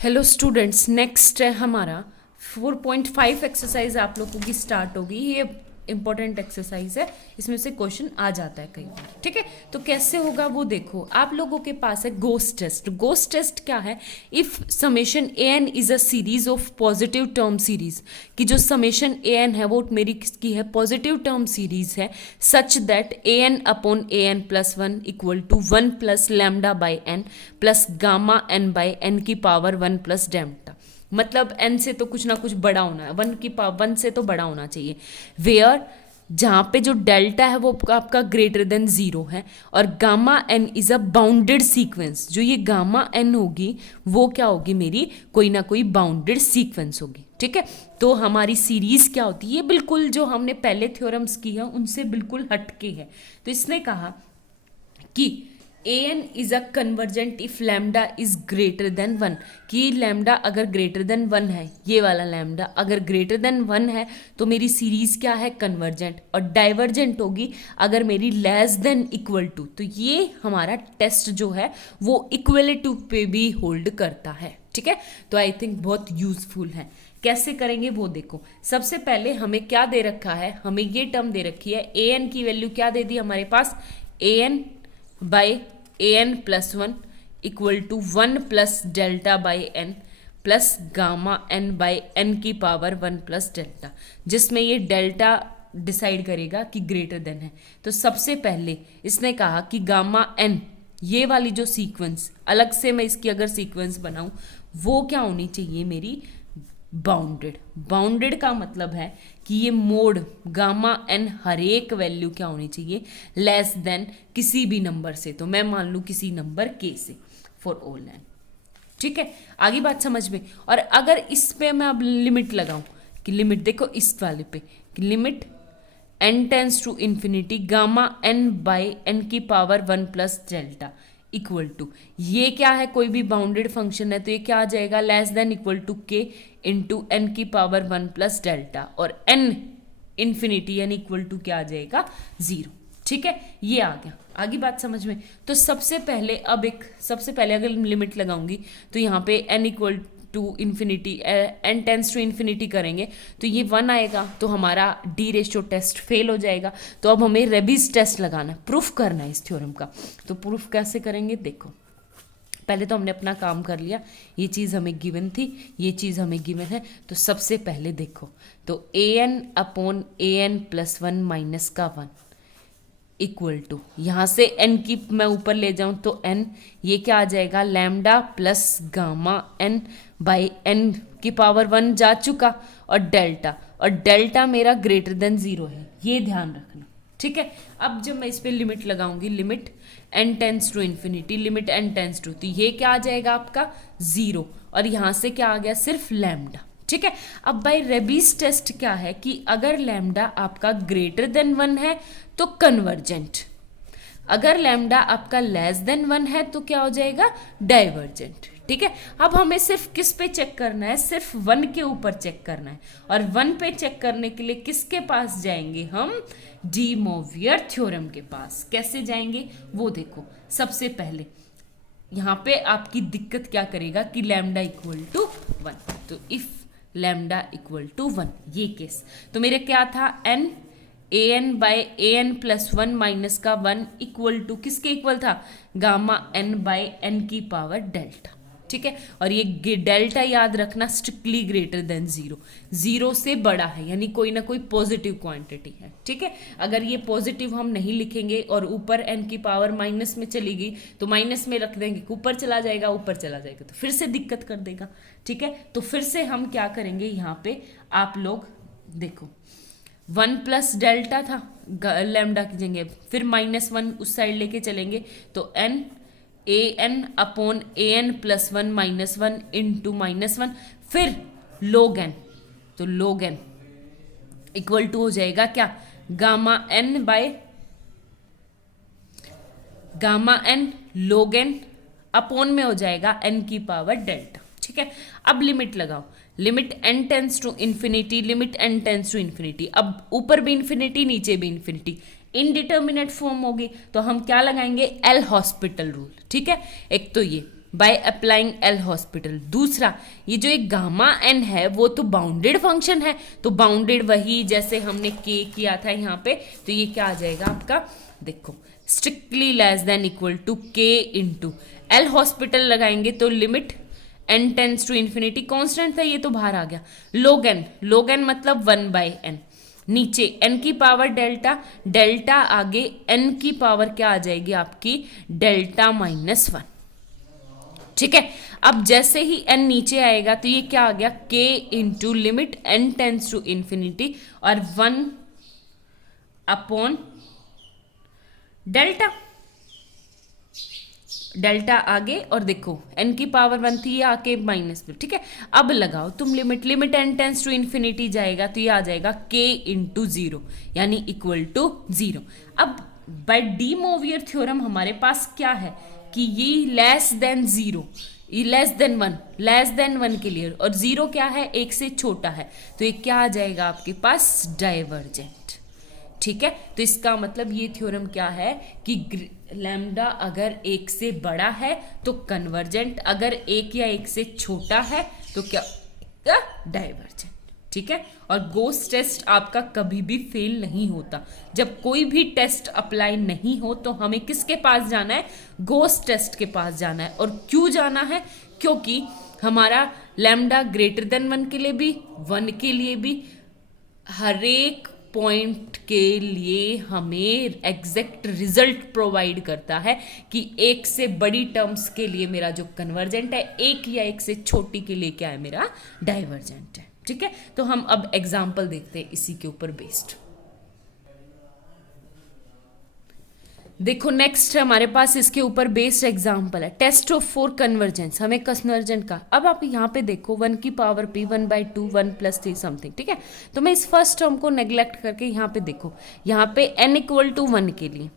Hello students, next है हमारा 4.5 exercise आप लोगों की स्टार्ट होगी। ये इंपॉर्टेंट एक्सरसाइज है, इसमें से क्वेश्चन आ जाता है कई बार। ठीक है, तो कैसे होगा वो देखो। आप लोगों के पास है गोस टेस्ट। गोस टेस्ट क्या है? If summation a n is a series of positive term series, कि जो समेशन ए एन है वो मेरी किसकी है? पॉजिटिव टर्म सीरीज है, such that a n upon a n plus one equal to 1 plus lambda by n plus gamma n by n की power 1 plus delta. मतलब एन से तो कुछ ना कुछ बड़ा होना है, 1 से तो बड़ा होना चाहिए। वेयर जहाँ पे जो डेल्टा है वो आपका ग्रेटर देन 0 है, और gamma n is a bounded sequence. जो ये गामा एन होगी वो क्या होगी? मेरी कोई ना कोई बाउंडेड सीक्वेंस होगी। ठीक है, तो हमारी सीरीज क्या होती है? बिल्कुल जो हमने पहले थ्योरम्स की है उनसे बिल्कुल हटके है। तो इसने कहा कि a n is a convergent if lambda is greater than 1, कि लैम्डा अगर ग्रेटर देन 1 है, ये वाला लैम्डा अगर ग्रेटर देन 1 है तो मेरी सीरीज क्या है? कन्वर्जेंट। और डाइवर्जेंट होगी अगर मेरी लेस देन इक्वल टू। तो ये हमारा टेस्ट जो है वो इक्वलिटी पे भी होल्ड करता है। ठीक है, तो आई थिंक बहुत यूजफुल है। कैसे करेंगे वो देखो। सबसे पहले हमें क्या दे रखा है? हमें ये टर्म दे रखी है, ए एन की वैल्यू क्या दे दी हमारे पास? A n by a n plus 1 equal to 1 plus delta by n plus gamma n by n की पावर 1 प्लस डेल्टा, जिसमें ये डेल्टा डिसाइड करेगा कि ग्रेटर देन है। तो सबसे पहले इसने कहा कि गामा एन, ये वाली जो सीक्वेंस, अलग से मैं इसकी अगर सीक्वेंस बनाऊं वो क्या होनी चाहिए? मेरी बाउंडेड। बाउंडेड का मतलब है कि ये मोड गामा एन हर एक वैल्यू क्या होनी चाहिए? लेस देन किसी भी नंबर से। तो मैं मान लूँ किसी नंबर के से, फॉर ऑल एन। ठीक है, आगे बात समझ में। और अगर इस पे मैं अब लिमिट लगाऊं कि लिमिट देखो इस वाले पे कि limit n tends to infinity gamma n by n की power 1 plus delta equal to, ये क्या है? कोई भी बाउंडेड फंक्शन है तो ये क्या आ जाएगा? Less than equal to k into N की पावर 1 प्लस डेल्टा, और एन इन्फिनिटी यानी इक्वल टू क्या आ जाएगा? 0। ठीक है, ये आ गया। आगे बात समझ में। तो सबसे पहले अगर लिमिट लगाऊंगी तो यहाँ पे n equal to infinity, n tends to infinity करेंगे तो ये 1 आएगा, तो हमारा डी रेशियो टेस्ट फेल हो जाएगा। तो अब हमें रेबीज टेस्ट लगाना है, प्रूफ करना है इस थ्योरम का। तो प्रूफ कैसे करेंगे देखो। पहले तो हमने अपना काम कर लिया, ये चीज़ हमें गिवन थी, ये चीज़ हमें गिवन है। तो सबसे पहले देखो, तो ए n upon a n plus 1 minus का 1 इक्वल टू, यहाँ से n की मैं ऊपर ले जाऊँ तो n, ये क्या आ जाएगा? Lambda plus gamma n by n की पावर 1 जा चुका, और डेल्टा मेरा ग्रेटर देन 0 है, ये ध्यान रखना। ठीक है, अब जब मैं इस पर लिमिट लगाऊंगी, limit n tends to infinity, limit n tends to, तो ये क्या आ जाएगा आपका? 0, और यहाँ से क्या आ गया? सिर्फ लैम्डा। ठीक है, अब बाय रेबीज टेस्ट क्या है कि अगर लैम्डा आपका ग्रेटर देन 1 है तो कन्वर्जेंट, अगर लैम्डा आपका लेस देन 1 है तो क्या हो जाएगा? डाइवर्जेंट। ठीक है, अब हमें सिर्फ किस पे चेक करना है? सिर्फ 1 के ऊपर चेक करना है। और 1 पे चेक करने के लिए किसके पास जाएंगे? हम डी मोवियर थ्योरम के पास। कैसे जाएंगे वो देखो। सबसे पहले यहाँ पे आपकी दिक्कत क्या करेगा कि लैम्डा इक्वल टू 1, तो इफ लैम्डा इक्वल टू 1, ये केस। तो मेरे क्या था? N a n by a n plus 1 minus का 1 इक्वल टू किसके इक्वल था? गामा एन बाई एन की पावर डेल्टा। ठीक है, और ये डेल्टा याद रखना स्ट्रिक्टली ग्रेटर देन 0, 0 से बड़ा है, यानी कोई ना कोई पॉजिटिव क्वांटिटी है। ठीक है, अगर ये पॉजिटिव हम नहीं लिखेंगे और ऊपर एन की पावर माइनस में चली गई तो माइनस में रख देंगे, ऊपर चला जाएगा, ऊपर चला जाएगा तो फिर से दिक्कत कर देगा। ठीक है, तो फिर से हम क्या करेंगे? यहाँ पे आप लोग देखो, 1 प्लस डेल्टा था लैम्डा की जगह, फिर -1 उस साइड लेके चलेंगे तो n a n upon a n plus 1 minus 1 into -1, फिर log n, तो log n इक्वल टू हो जाएगा क्या? Gamma n by gamma n log n upon में हो जाएगा n की पावर डेल्टा। ठीक है, अब लिमिट लगाओ, limit n tends to infinity, limit n tends to infinity. अब ऊपर भी इन्फिनिटी, नीचे भी इन्फिनिटी, इनडिटर्मिनेट फॉर्म होगी तो हम क्या लगाएंगे? L hospital rule. ठीक है, एक तो ये बाय अप्लाइंग एल हॉस्पिटल। दूसरा, ये जो एक गामा एन है वो तो बाउंडेड फंक्शन है, तो बाउंडेड वही जैसे हमने के किया था यहाँ पे, तो ये क्या आ जाएगा आपका, देखो strictly less than equal to k into L'Hospital लगाएंगे तो limit n tends to infinity, constant था ये तो बाहर आ गया, log n मतलब 1/n, नीचे n की पावर डेल्टा, डेल्टा आगे n की पावर क्या आ जाएगी आपकी, डेल्टा -1। ठीक है, अब जैसे ही n नीचे आएगा तो ये क्या आ गया, k into limit n tends to infinity और 1 अपॉन डेल्टा, डेल्टा आगे और देखो n की पावर 1 थी, ये आके माइनस में। ठीक है, अब लगाओ तुम limit n tends to infinity जाएगा तो ये आ जाएगा k इंटू 0 यानी इक्वल टू 0। अब बाय डी मोवियर थ्योरम हमारे पास क्या है कि ये लेस देन 0, ये लेस देन 1 के लिए, और 0 क्या है, 1 से छोटा है, तो ये क्या आ जाएगा आपके पास, डाइवर्जेंट। ठीक है, तो इसका मतलब ये थ्योरम क्या है कि लैम्डा अगर 1 से बड़ा है तो कन्वर्जेंट, अगर 1 या 1 से छोटा है तो क्या, डाइवर्जेंट। ठीक है, और गोस टेस्ट आपका कभी भी फेल नहीं होता। जब कोई भी टेस्ट अप्लाई नहीं हो तो हमें किसके पास जाना है, गोस टेस्ट के पास जाना है। और क्यों जाना है, क्योंकि हमारा लैम्डा ग्रेटर देन 1 के लिए भी, 1 के लिए भी, हर एक पॉइंट के लिए हमें एग्जैक्ट रिजल्ट प्रोवाइड करता है कि 1 से बड़ी टर्म्स के लिए मेरा जो कन्वर्जेंट है, 1 या 1 से छोटी के लिए क्या है, मेरा डाइवर्जेंट है। ठीक है, तो हम अब एग्जाम्पल देखते हैं इसी के ऊपर बेस्ड। देखो नेक्स्ट हमारे पास इसके ऊपर बेस्ड एग्जाम्पल है, टेस्ट ऑफ 4 कन्वर्जेंस, हमें कन्वर्जेंट का। अब आप यहाँ पे देखो 1 की पावर p 1/2 1 + 3 समथिंग। ठीक है, तो मैं इस फर्स्ट टर्म को नेग्लेक्ट करके यहाँ पे देखो, यहाँ पे n इक्वल टू 1 के लिए,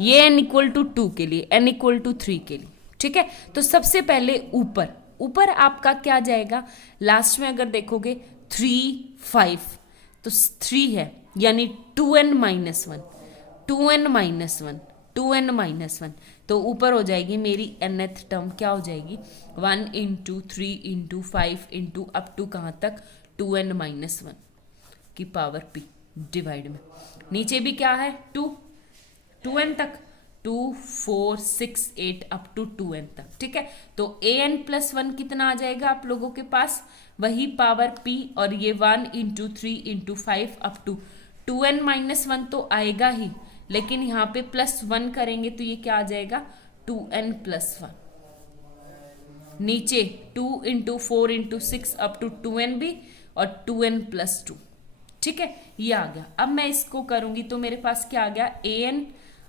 ये n इक्वल टू 2 के लिए, n इक्वल टू 3 के लिए। ठीक है, तो सबसे पहले ऊपर आपका क्या जाएगा, लास्ट में अगर देखोगे 3 5 तो 3 है यानी 2n - 1 2n - 1 तो ऊपर हो जाएगी मेरी nth टर्म, क्या हो जाएगी 1 × 3 × 5 × अप टू कहाँ तक 2n - 1 की पावर p डिवाइड में, नीचे भी क्या है 2n तक 2 4 6 8 अप टू 2n तक। ठीक है, तो an + 1 कितना आ जाएगा आप लोगों के पास, वही पावर p, और ये 1 × 3 × 5 अप टू 2n - 1 तो आएगा ही, लेकिन यहाँ पे +1 करेंगे तो ये क्या आ जाएगा 2n + 1, नीचे 2 × 4 × 6 अप टू 2n भी और 2n + 2। ठीक है, ये आ गया। अब मैं इसको करूंगी तो मेरे पास क्या आ गया, an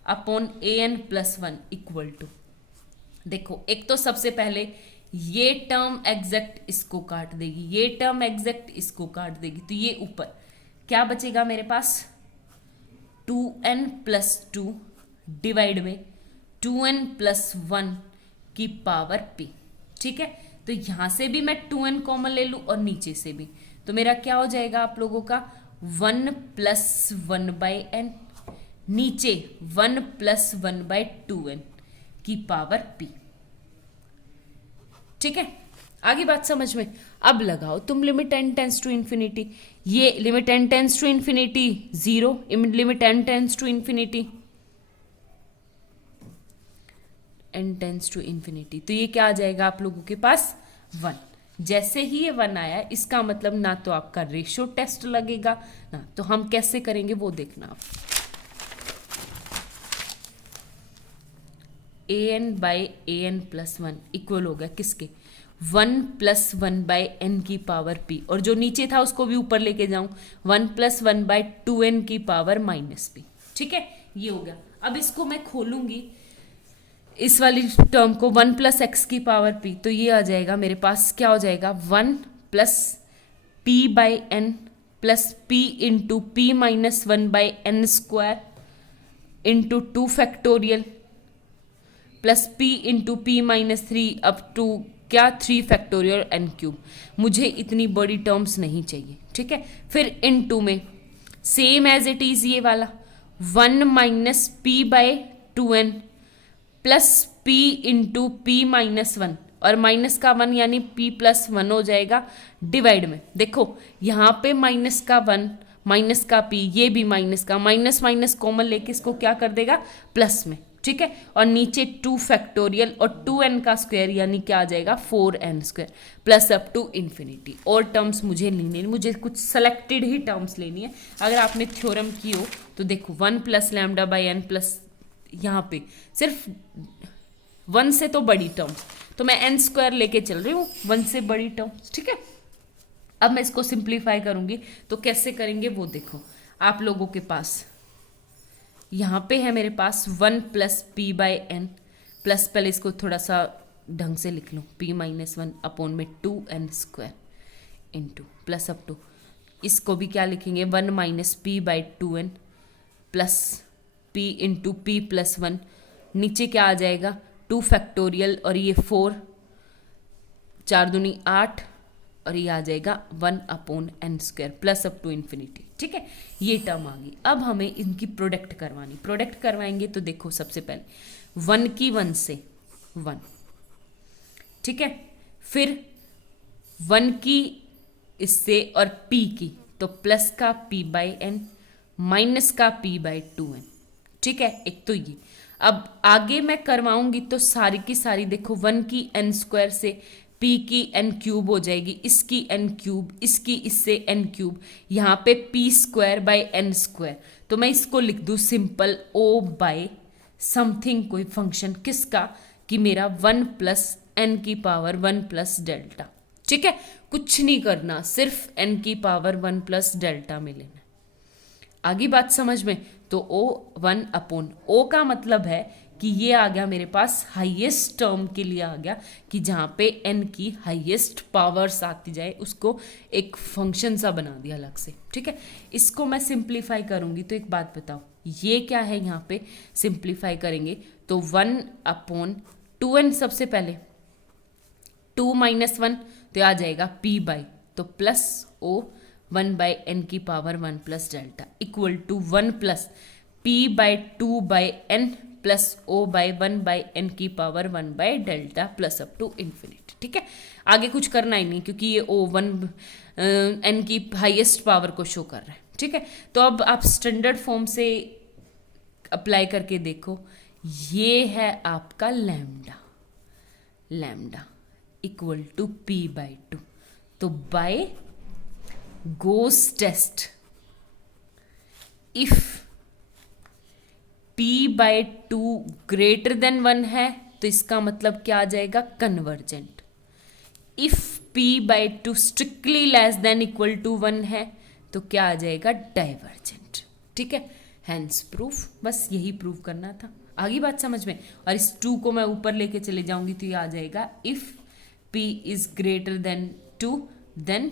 upon an + 1 equal to, देखो एक तो सबसे पहले ये टर्म एग्जैक्ट इसको काट देगी, ये टर्म एग्जैक्ट इसको काट देगी, तो ये ऊपर क्या बचेगा मेरे पास 2n + 2 डिवाइड में 2n + 1 की पावर p। ठीक है, तो यहां से भी मैं 2n कॉमन ले लूं और नीचे से भी, तो मेरा क्या हो जाएगा आप लोगों का 1 + 1/n, नीचे 1 + 1/2n की पावर p। ठीक है, आगे बात समझ में। अब लगाओ तुम limit n tends to infinity, ये limit n tends to infinity 0, limit n tends to infinity तो ये क्या आ जाएगा आप लोगों के पास 1। जैसे ही ये 1 आया, इसका मतलब ना तो आपका रेशियो टेस्ट लगेगा ना, तो हम कैसे करेंगे वो देखना आप। an/an + 1 इक्वल हो गया किसके, 1 + 1/n की पावर p, और जो नीचे था उसको भी ऊपर लेके जाऊं 1 + 1/2n की पावर -p। ठीक है, ये हो गया। अब इसको मैं खोलूंगी इस वाली टर्म को 1 + x की पावर p, तो ये आ जाएगा मेरे पास, क्या हो जाएगा 1 + p/n + p × p - 1/n² × 2 factorial plus p × p - 3 up to क्या 3 फैक्टोरियल n³। मुझे इतनी बड़ी टर्म्स नहीं चाहिए। ठीक है, फिर इन 2 में सेम एज इट इज ये वाला 1 - p/2n plus p into P minus one, और माइनस का वन यानी p प्लस वन हो जाएगा डिवाइड में। देखो यहाँ पे माइनस का वन, माइनस का p, ये भी माइनस का, माइनस माइनस कॉमन लेके इसको क्या कर देगा प्लस में, ठीक है। और नीचे 2 फैक्टोरियल और 2n का स्क्वायर यानी क्या आ जाएगा 4n square plus up to infinity. और टर्म्स मुझे लेने, मुझे कुछ सेलेक्टेड ही टर्म्स लेनी है। अगर आपने थ्योरम की हो तो देखो 1 plus lambda by n plus, यहाँ पे सिर्फ 1 से तो बड़ी टर्म्स, तो मैं n स्क्वायर लेके चल रही हूँ 1 से बड़ी टर्म्स, ठीक है। अब मैं इसको सिंप्लीफाई करूंगी तो कैसे करेंगे वो देखो। आप लोगों के पास यहाँ पे है मेरे पास 1 plus p by n plus, पहले इसको थोड़ा सा ढंग से लिख लूँ, p माइनस वन अपॉन में 2n square into plus up to, इसको भी क्या लिखेंगे 1 minus p by 2n plus p into p plus one, नीचे क्या आ जाएगा 2 फैक्टोरियल और ये 4, 4 दूनी 8 और ये आ जाएगा 1 upon n square plus up to infinity, ठीक है। ये टर्म आ गई। अब हमें इनकी प्रोडक्ट करवानी, प्रोडक्ट करवाएंगे तो देखो सबसे पहले 1 की 1 से 1, ठीक है, फिर 1 की इससे और p की, तो प्लस का p बाई एन माइनस का p बाई 2n, ठीक है। एक तो ये, अब आगे मैं करवाऊंगी तो सारी की सारी देखो 1 की n स्क्वायर से p की n क्यूब हो जाएगी, इसकी n क्यूब, इसकी इससे n क्यूब, यहाँ पे p square by n square, तो मैं इसको लिख दूँ सिंपल o बाय समथिंग, कोई फंक्शन किसका कि मेरा 1 प्लस n की पावर 1 प्लस डेल्टा, ठीक है। कुछ नहीं करना, सिर्फ n की पावर 1 प्लस डेल्टा में लेना। आगे बात समझ में, तो o 1 अपॉन o का मतलब है कि ये आ गया मेरे पास हाईएस्ट टर्म के लिए आ गया, कि जहाँ पे n की हाईएस्ट पावर्स आती जाए उसको एक फंक्शन सा बना दिया अलग से, ठीक है। इसको मैं सिंप्लीफाई करूँगी तो एक बात बताओ, ये क्या है, यहाँ पे सिंप्लीफाई करेंगे तो 1 अपॉन 2n, सबसे पहले 2 माइनस 1 तो आ जाएगा p बाई, तो प्लस o 1 बाई n की power 1 plus delta equal to 1 plus p by 2 by n plus o by 1 by n की power 1 by delta plus up to infinity, ठीक है। आगे कुछ करना ही नहीं क्योंकि ये o 1 n की हाईएस्ट पावर को शो कर रहा है, ठीक है। तो अब आप स्टैंडर्ड फॉर्म से अप्लाई करके देखो, ये है आपका lambda, lambda equal to p by 2, तो by Gauss test if p by 2 greater than 1 है तो इसका मतलब क्या आ जाएगा convergent. If p by 2 strictly less than equal to 1 है तो क्या आ जाएगा डाइवर्जेंट, ठीक है। हैंस प्रूफ, बस यही प्रूव करना था। आगे बात समझ में, और इस 2 को मैं ऊपर लेके चले जाऊंगी तो ये आ जाएगा if p is greater than 2 then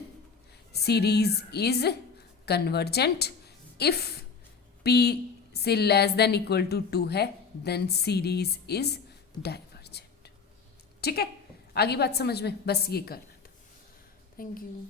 series is convergent, if p से लेस देन इक्वल टू 2 है देन सीरीज इज डाइवर्जेंट, ठीक है। आगे बात समझ में, बस ये करना था। Thank you.